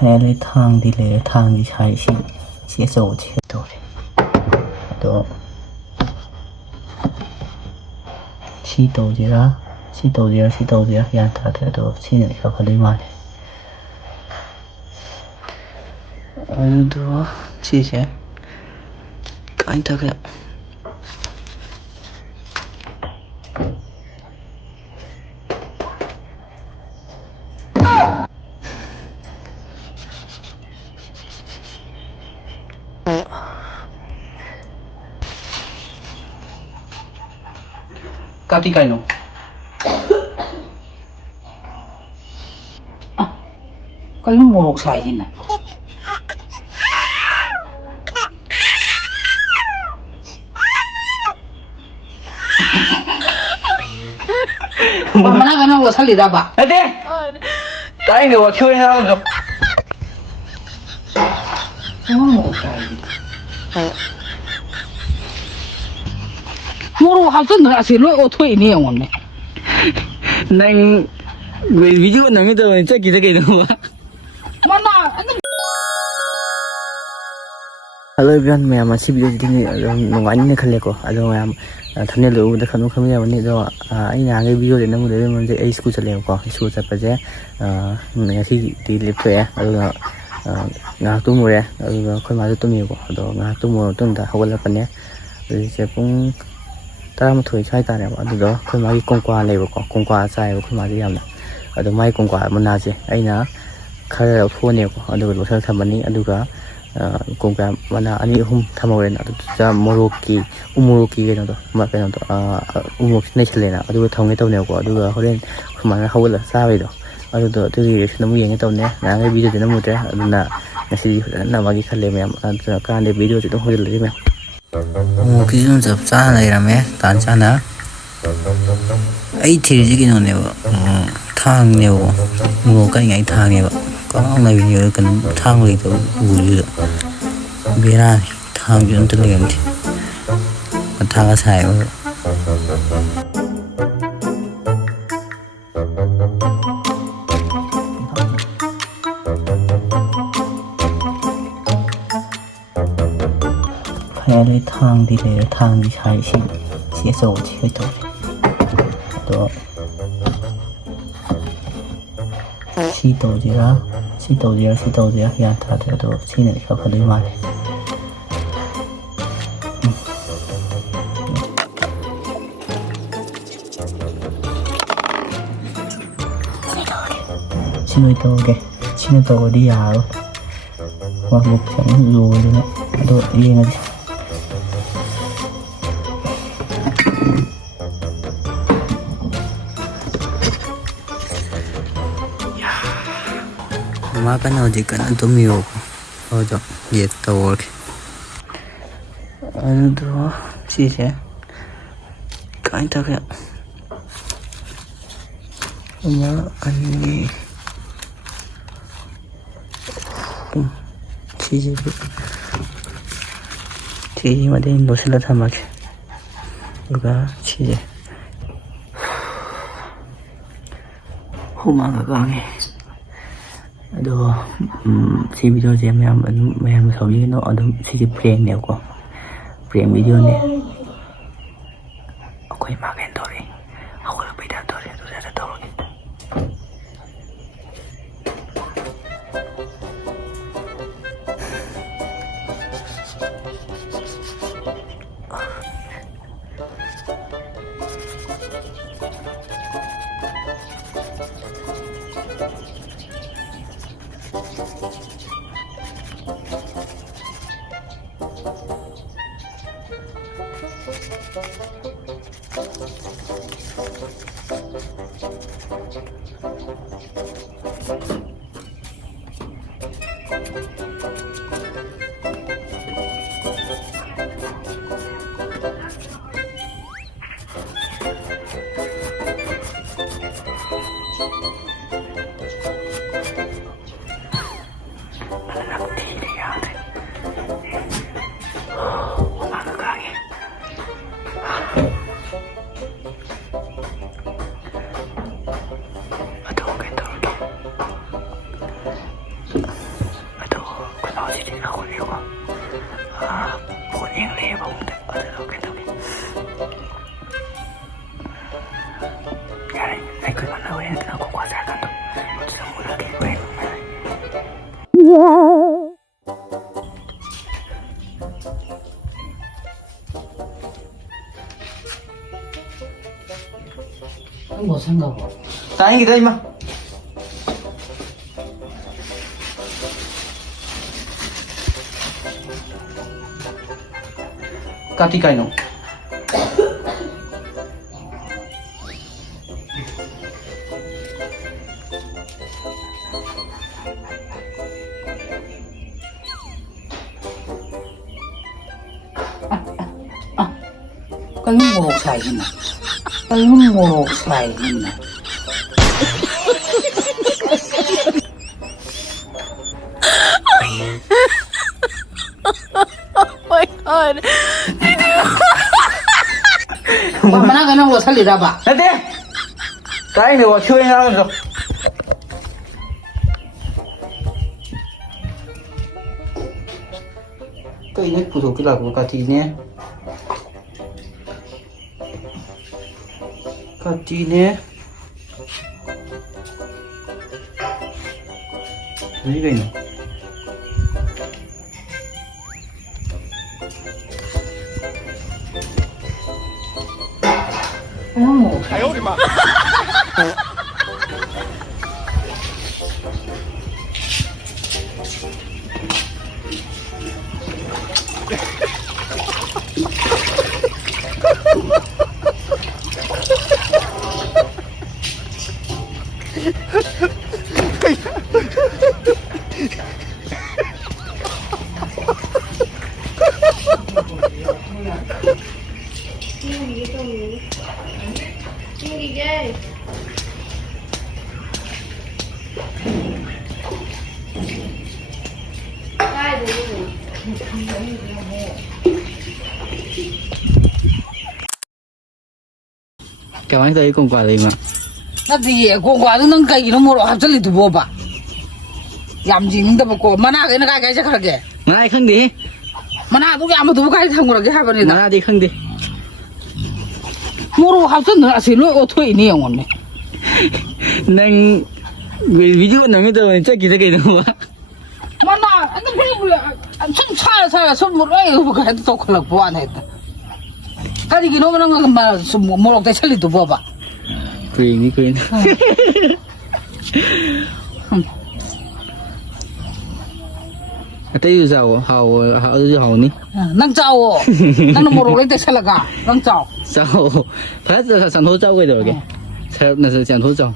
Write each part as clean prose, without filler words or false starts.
Finally ꯊꯥꯡꯗꯤ ꯂꯩꯔꯦ ꯊꯥꯡꯗꯤ ꯁꯥꯏ ꯁꯤ ꯑꯆꯧꯕ ꯁꯤ ꯇꯧꯔꯦ ꯑꯗꯣ ꯁꯤ ꯇꯧꯁꯤꯔꯥ ꯒ꯭ꯌꯥꯟ ꯇꯥꯗ꯭ꯔꯦ ꯑꯗꯣ ꯁꯤꯅꯗꯤ ꯈꯔ ꯐꯗꯣꯏ ꯃꯥꯜꯂꯦ ꯑꯗꯨꯗꯣ ꯁꯤꯁꯦ ꯀꯃꯥꯏꯅ ꯇꯧꯒꯦ ꯀꯥꯇꯤ ꯀꯥꯏꯅꯣ ꯀꯩꯅꯣ ꯃꯣꯔꯣꯛ ꯁꯥꯏꯁꯤꯅ mana kana wa sali da ba ade tai ne wa khoi ha ga moro ha tun da se lo o thoi ne yong ne nang video nang da ne chaki da kai da ma mana hello everyone ma'am asi video ding nungai ne khale ko ado ma'am thumbnail do da khanu khami ya ni do ai na ngai video de nang de mon je ai school chale ko school chat pa je ngasi ti lip thwe ado nga tu mu re ado khoi ma tu mi ko ado nga tu mu tung da hawala pa ne je pung ta ma thoi chai ta ne ba ado khoi ma gi kongkwa le ko kongkwa chai ko khoi ma ji yam na ado mai kongkwa ma na je ai na khara pho ne ko ado lo sa thamani ado ga kongkwa mana ani hum thamore na ado moroki umoroki ke no do ma ke no do umok ne chale na ado thong ne to ne ko ado ga horen khuma na hawala sa bai do ado do tu ri na mu yeng to ne na ngai video de na mu tre ado na ngasi na ma gi khale me ado ka ne video de ho le me ki jun jap cha lai ra me tan cha na ai thiri ji ki no ne ba thang ne bo mo kai ngai thang ne ba có ngày nhiều cần thang lên tới bùi bia ra thang chuyện tự liền thì thang cái xài rồi phải thang đi lấy thang đi xài xí dầu xí tàu đó xí tàu gì ra gyan tadre do sine ka phadoi male sine tàu đi à rồi hoặc một chẳng rồi nữa do yên đi ma ka no ji kan to mi o ho jo ye to work anu do si se kai ta ka ma ani si ma de no se la tha ma ke ga si je ho ma ga nge ado si video je ma'am sau yi no ado si prank ne ko prank video ne akoi ma gen to re akoi lo bai da to re to da to re ꯍꯧꯖꯤꯛꯇꯤ ꯂꯧꯈꯠꯂꯦꯀꯣ phone ꯌꯦꯡꯂꯛꯑꯦ ꯐꯃꯨꯡꯗ ꯑꯗꯨꯗꯣ ꯀꯩꯗꯧꯒꯦ ꯌꯥꯔꯦ ꯑꯩꯈꯣꯏ ꯃꯥꯟꯅꯕ ꯅꯠꯇꯅ Koko ꯆꯥꯔꯀꯥꯟꯗꯣ ꯑꯗꯨꯗ ꯃꯨꯜꯂꯒꯦ 뭐 생각해? 다행이다 임마. 까티 까이노. cái morok teisanba cái morok teisanba my god. 와 mana cái nó 살리 잡아 안돼. 까이네 와 초행하면서. 까이네 부족이라고 까티네. 까티네. 어디가 있나? Cảm ơn thấy cùng quả gì mà. nó thì cô quả nó cái nó morok hấp dẫn từ bố bà làm gì nó đâu mana cái nó cái chắc là cái Mana không đi. mana tôi làm mà tôi cái thằng của cái hai bên này Mana đi không đi. morok hấp dẫn nó xin lỗi ô thôi này ông này Nang video nang itu cek kita kayak itu mah. mana anh nó bây giờ chân sao một cái cái tôi không được bố này cái gì nó mà morok tại sao lại từ bố bà Queen đi queen. Tại sao hào hào ní? năng trâu năng nó morok lấy tại sao là cả năng trâu Sao? Phát ra sản thô châu cái rồi kìa. Sao là sản thô châu?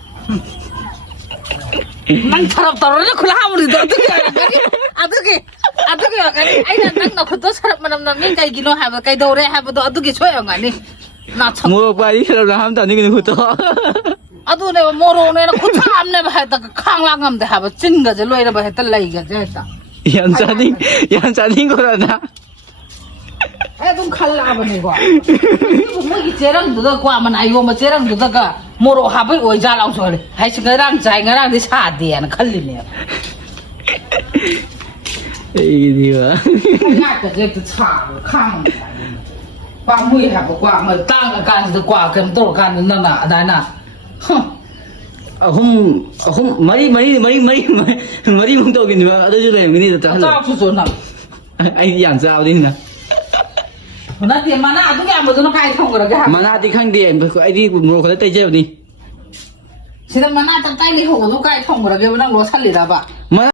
năng sarap taro na kulahan mo dito adugi ay nang nakuto sarap manamnamin kay gino haba kay dore haba do adugi soyo nga ni na cham Mua qua đi sao làm tao ní cái to. adu ne moro ne na kutam ne ba heta khanglang am de haba chin ga je loi na ba heta lai ga je ta Yang jadi kau dah. ay dum khalla ba ni ko mo gi jerang du da kwa man ayo ma jerang du da ga moro haba oi ja law so le hai chi ngarang jai ngarang di sa de na khalli ne Gì vậy? ngạc cái gì cái chả khang qua mũi hả qua mà tăng cái can thì qua cái tổ can nó nè đấy nè không mấy mong tôi kìa mà ở đây chỗ này mình đi được tao chú chuẩn lắm anh giảng sao đi nè nó tiền mà na tôi làm mà tôi nó cay không rồi cái mà na thì khang tiền anh đi một cái tay chơi đi chỉ là mà na tao tay đi không nó cay không rồi cái nó lúa sắt lì ra bà mà